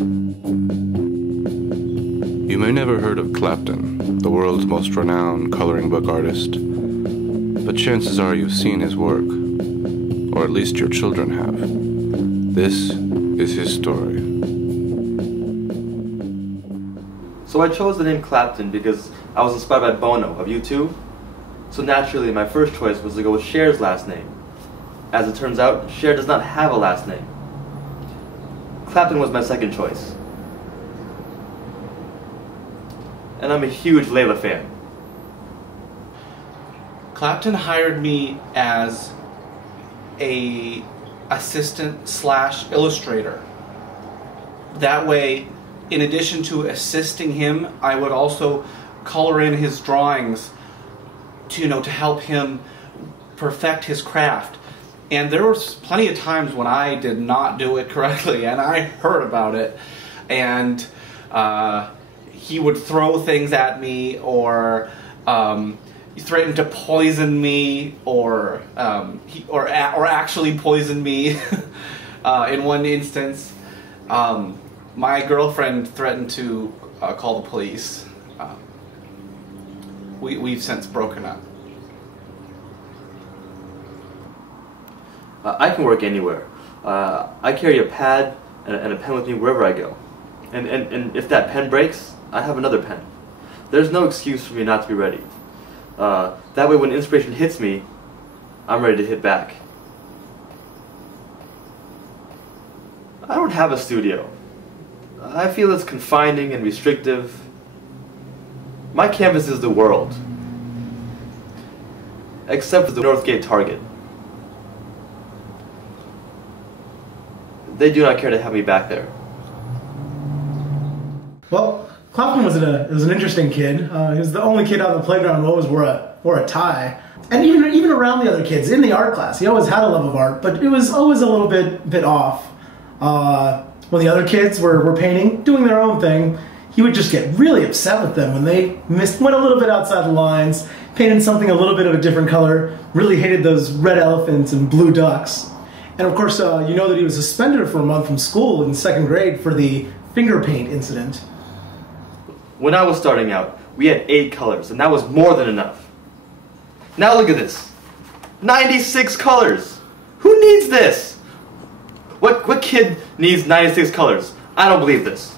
You may never heard of Clapton, the world's most renowned coloring book artist, but chances are you've seen his work, or at least your children have. This is his story. So I chose the name Clapton because I was inspired by Bono of U2. So naturally, my first choice was to go with Cher's last name. As it turns out, Cher does not have a last name. Clapton was my second choice. And I'm a huge Layla fan. Clapton hired me as a assistant / illustrator. That way, in addition to assisting him, I would also color in his drawings to help him perfect his craft. And there was plenty of times when I did not do it correctly, and I heard about it. And he would throw things at me, or threaten to poison me, or actually poison me. In one instance, my girlfriend threatened to call the police. We've since broken up. I can work anywhere. I carry a pad and a pen with me wherever I go. And if that pen breaks, I have another pen. There's no excuse for me not to be ready. That way when inspiration hits me, I'm ready to hit back. I don't have a studio. I feel it's confining and restrictive. My canvas is the world. Except for the Northgate Target. They do not care to have me back there. Well, Clapton was an interesting kid. He was the only kid on the playground who always wore a tie. And even around the other kids, in the art class, he always had a love of art, but it was always a little bit off. When the other kids were painting, doing their own thing, he would just get really upset with them when they went a little bit outside the lines, painted something a little bit of a different color, really hated those red elephants and blue ducks. And of course, you know that he was suspended for a month from school in 2nd grade for the finger paint incident. When I was starting out, we had 8 colors, and that was more than enough. Now look at this. 96 colors! Who needs this? What kid needs 96 colors? I don't believe this.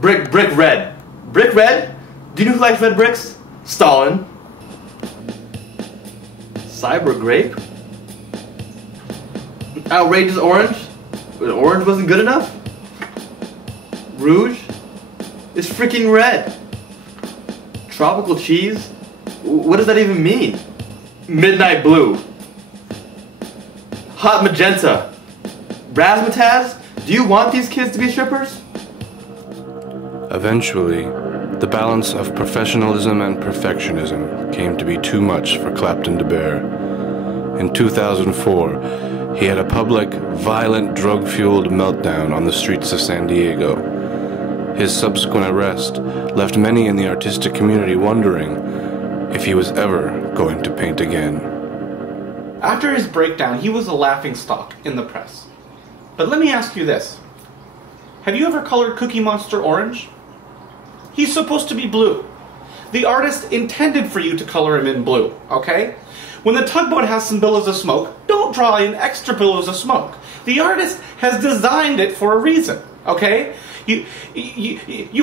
Brick red. Brick red? Do you know who likes red bricks? Stalin. Cyber grape? Outrageous orange? Orange wasn't good enough? Rouge? It's freaking red. Tropical cheese? What does that even mean? Midnight blue. Hot magenta. Razzmatazz? Do you want these kids to be strippers? Eventually, the balance of professionalism and perfectionism came to be too much for Clapton to bear. In 2004, he had a public, violent, drug-fueled meltdown on the streets of San Diego. His subsequent arrest left many in the artistic community wondering if he was ever going to paint again. After his breakdown, he was a laughingstock in the press. But let me ask you this. Have you ever colored Cookie Monster orange? He's supposed to be blue. The artist intended for you to color him in blue, okay? When the tugboat has some billows of smoke, don't draw in extra billows of smoke. The artist has designed it for a reason, okay? You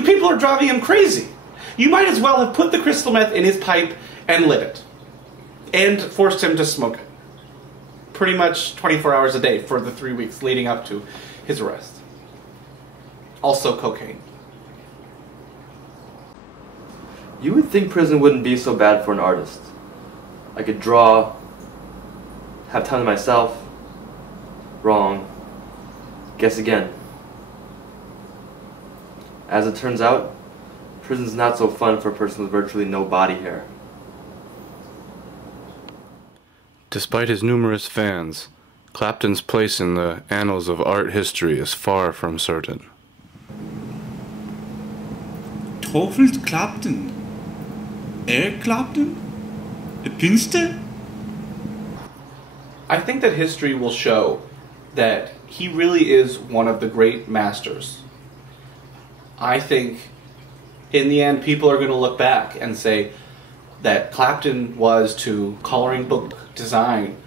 people are driving him crazy. You might as well have put the crystal meth in his pipe and lit it. And forced him to smoke it. Pretty much 24 hours a day for the 3 weeks leading up to his arrest. Also cocaine. You would think prison wouldn't be so bad for an artist. I could draw, have time to myself. Wrong. Guess again. As it turns out, prison's not so fun for a person with virtually no body hair. Despite his numerous fans, Clapton's place in the annals of art history is far from certain. Torvald Clapton? Eric Clapton? A pinster? I think that history will show that he really is one of the great masters. I think in the end people are going to look back and say that Clapton was to coloring book design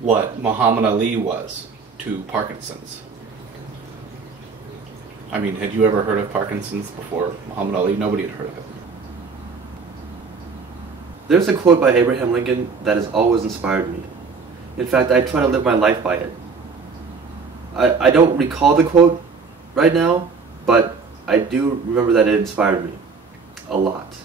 what Muhammad Ali was to Parkinson's. I mean, had you ever heard of Parkinson's before Muhammad Ali? Nobody had heard of it. There's a quote by Abraham Lincoln that has always inspired me. In fact, I try to live my life by it. I don't recall the quote right now, but I do remember that it inspired me a lot.